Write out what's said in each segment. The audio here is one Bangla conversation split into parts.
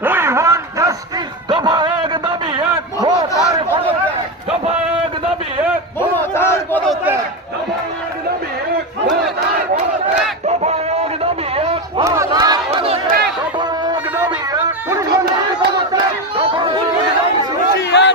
We want justice. দফা এক দাবি এক মমতার পদত্যাগ। দফা এক দাবি এক মমতার পদত্যাগ। দফা এক দাবি এক মমতার পদত্যাগ। দফা এক দাবি এক মমতার পদত্যাগ। দফা এক দাবি এক মুখ্যমন্ত্রীর পদত্যাগ। দফা এক দাবি হুঁশিয়ার।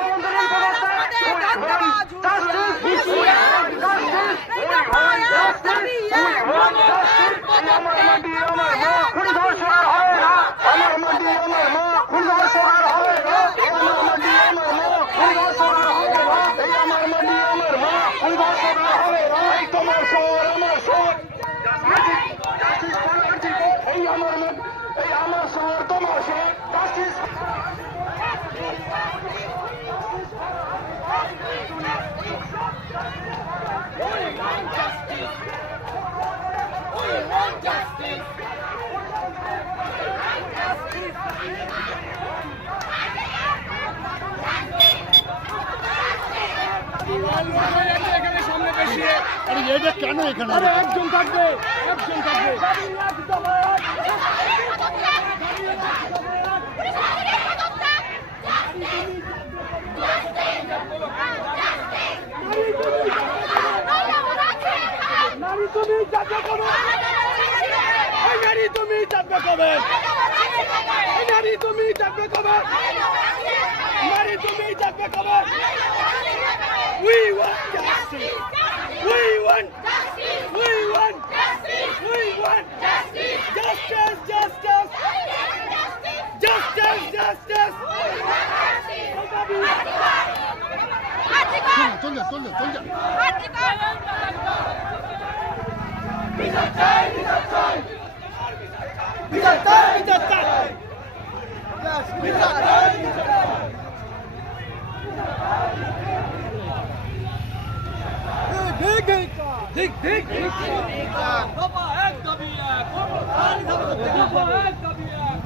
এটা কেন এখানে একজন থাকবে, একজন থাকবে। নারী তুমি যাবে কবে? এই নারী তুমি যাবে কবে? এই নারী তুমি যাবে কবে? নারী তুমি যাবে কবে? We want justice. We want justice. We want justice. We want justice. Justice, justice. Justice, justice. চল যা চল যা চল যা বিচার চাই, বিচার চাই। বিচার চাই, বিচার চাই। বিচার চাই, বিচার চাই। ঠিক ঠিক ঠিক দফা এক দাবি এক দফা এক দাবি এক